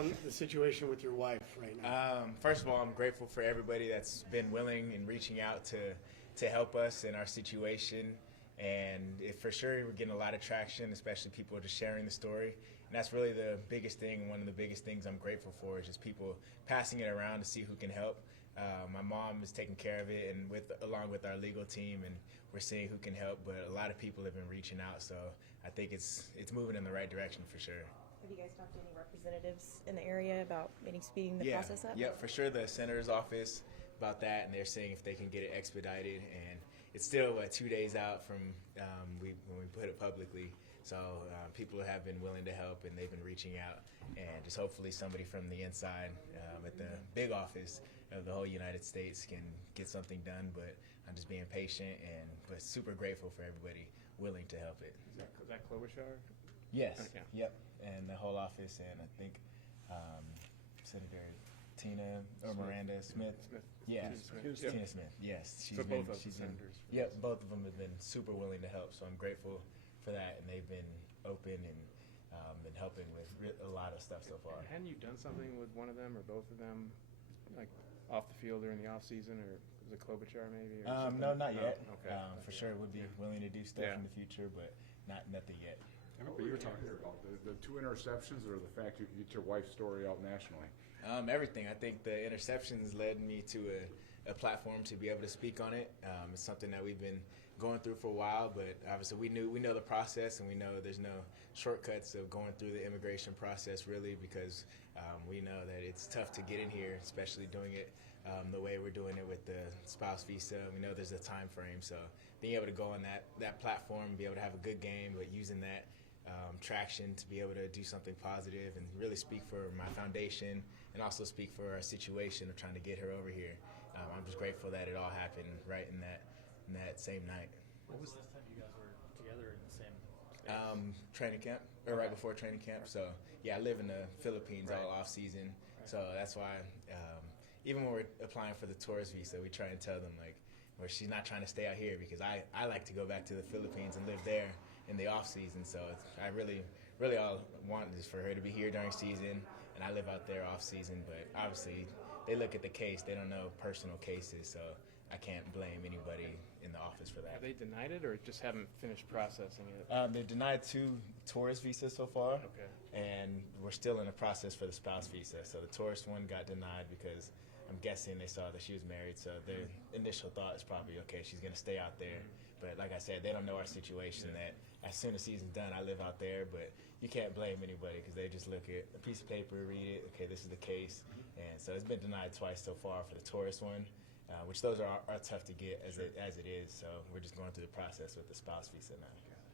on the situation with your wife right now? First of all, I'm grateful for everybody that's been willing and reaching out to help us in our situation. And for sure, we're getting a lot of traction, especially people just sharing the story. And that's really the biggest thing. One of the biggest things I'm grateful for is just people passing it around to see who can help. My mom is taking care of it, and along with our legal team, and we're seeing who can help. But a lot of people have been reaching out, so I think it's moving in the right direction for sure. Have you guys talked to any representatives in the area about maybe speeding the process up? Yeah, for sure. The senator's office about that, and they're seeing if they can get it expedited. And it's still 2 days out from when we put it publicly. So people have been willing to help, and they've been reaching out. And just hopefully somebody from the inside at the big office of the whole United States can get something done. But I'm just being patient but super grateful for everybody willing to help it. Is that Klobuchar? Yes. Okay. Yep. And the whole office, and I think Senator Miranda Smith. Yeah, Tina Smith. Yes, both of the senators. Yep, both of them have been super willing to help. So I'm grateful for that, and they've been open and been helping with a lot of stuff so far. And hadn't you done something with one of them or both of them, like off the field during the off season, or was it Klobuchar maybe? Or No, not yet. Okay. For sure, would be willing to do stuff in the future, but nothing yet. I remember you were talking about the 2 interceptions, or the fact you could get your wife's story out nationally. Everything. I think the interceptions led me to a platform to be able to speak on it. It's something that we've been going through for a while, but obviously we know the process, and we know there's no shortcuts of going through the immigration process, really, because we know that it's tough to get in here, especially doing it the way we're doing it with the spouse visa. We know there's a time frame, so being able to go on that platform, be able to have a good game, but using that traction to be able to do something positive and really speak for my foundation and also speak for our situation of trying to get her over here. I'm just grateful that it all happened right in that same night. What was the last time you guys were together in the same space? Training camp, or right before training camp. So yeah, I live in the Philippines all off season, so that's why even when we're applying for the tourist visa, we try and tell them or she's not trying to stay out here, because I like to go back to the Philippines and live there in the off season. So I really all want is for her to be here during season, and I live out there off season. But obviously they look at the case, they don't know personal cases, so I can't blame anybody in the office for that. Have they denied it, or just haven't finished processing it? They've denied 2 tourist visas so far, Okay. and we're still in the process for the spouse visa. So the tourist one got denied because I'm guessing they saw that she was married, so their initial thought is probably, okay, she's going to stay out there. But like I said, they don't know our situation, that as soon as season's done, I live out there. But you can't blame anybody, because they just look at a piece of paper, read it, okay, this is the case. And so it's been denied twice so far for the tourist one, which those are tough to get as it is. So we're just going through the process with the spouse visa now.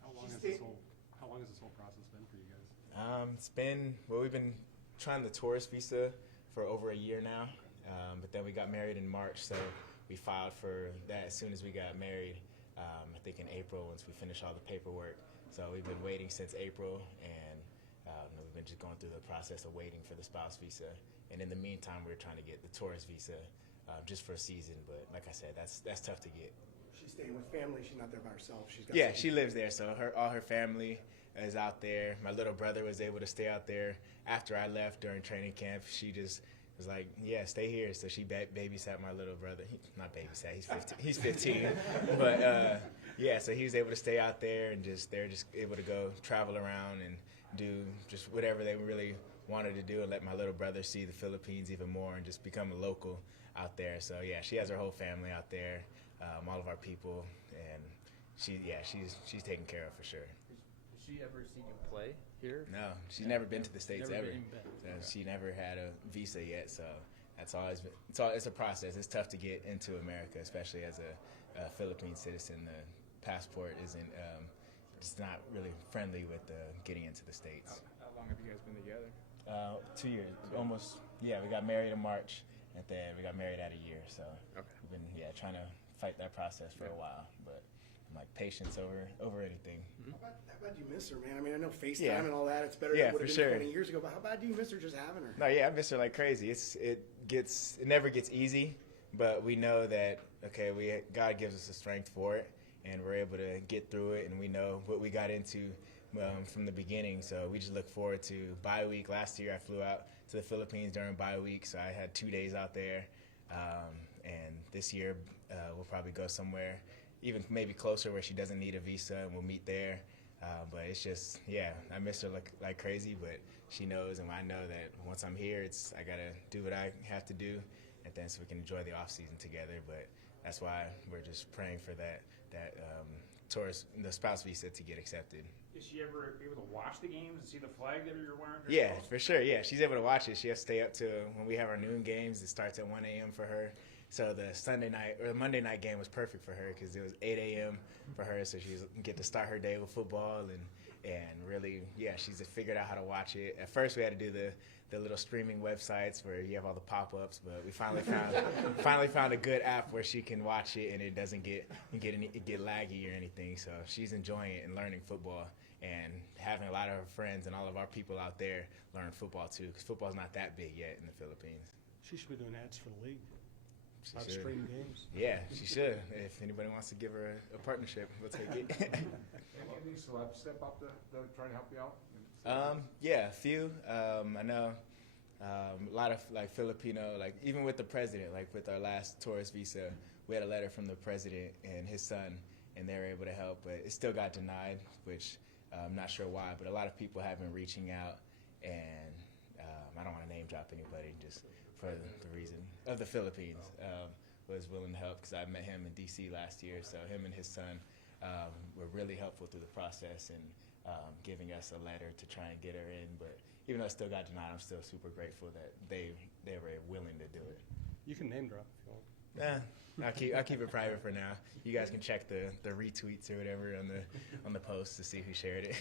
How long has this whole process been for you guys? It's been, we've been trying the tourist visa for over a year now. But then we got married in March, so we filed for that as soon as we got married, I think in April, once we finished all the paperwork. So we've been waiting since April, and we've been just going through the process of waiting for the spouse visa. And in the meantime, we're trying to get the tourist visa just for a season. But like I said, that's tough to get. She's staying with family. She's not there by herself. She lives there, so all her family is out there. My little brother was able to stay out there after I left during training camp. She just was like, yeah, stay here. So she babysat my little brother. Not babysat, he's 15. But yeah, so he was able to stay out there, and they're just able to go travel around and do just whatever they really wanted to do, and let my little brother see the Philippines even more and just become a local out there. So yeah, she has her whole family out there, all of our people, and she's taken care of for sure. Has she ever seen you play here? No, she's never been to the States Never ever. even been. So she never had a visa yet, so that's always been, it's a process. It's tough to get into America, especially as a Philippine citizen. The passport isn't, it's not really friendly with getting into the States. How long have you guys been together? 2 years, almost. Yeah, we got married in March, and then we got married at a year. So we've been trying to fight that process for a while, but I'm like patience over anything. How bad do you miss her, man? I mean, I know FaceTime and all that. It's better than it would have been 20 years ago, but how bad do you miss her just having her? No, yeah, I miss her like crazy. It never gets easy, but we know that God gives us the strength for it, and we're able to get through it, and we know what we got into from the beginning. So we just look forward to bye week. Last year I flew out to the Philippines during bye week, so I had 2 days out there. And this year we'll probably go somewhere even maybe closer where she doesn't need a visa, and we'll meet there. But it's just, yeah, I miss her like crazy, but she knows, and I know that once I'm here, I got to do what I have to do, and then so we can enjoy the off season together. But that's why we're just praying for that the spouse visa to get accepted. Is she ever able to watch the games and see the flag that you're wearing? Yeah, for sure. Yeah, she's able to watch it. She has to stay up to when we have our noon games. It starts at 1 a.m. for her. So the Sunday night or the Monday night game was perfect for her because it was 8 a.m. for her. So she get to start her day with football and really, yeah, she's figured out how to watch it. At first, we had to do the little streaming websites where you have all the pop-ups, but we finally found a good app where she can watch it and it doesn't get laggy or anything. So she's enjoying it and learning football and having a lot of her friends and all of our people out there learn football too, because football's not that big yet in the Philippines. She should be doing ads for the league. She Live should. stream games. Yeah, she should. If anybody wants to give her a partnership, we'll take it. Any celebs step up to try to help you out? Yeah, a few. I know a lot of like Filipino, like even with the president, like with our last tourist visa, we had a letter from the president and his son, and they were able to help, but it still got denied, which I'm not sure why, but a lot of people have been reaching out, and I don't want to name drop anybody, just for the reason of the Philippines, was willing to help because I met him in D.C. last year, so him and his son were really helpful through the process and giving us a letter to try and get her in, but even though it still got denied, I'm still super grateful that they were willing to do it. You can name drop if you want. I'll keep it private for now. You guys can check the retweets or whatever on the post to see who shared it.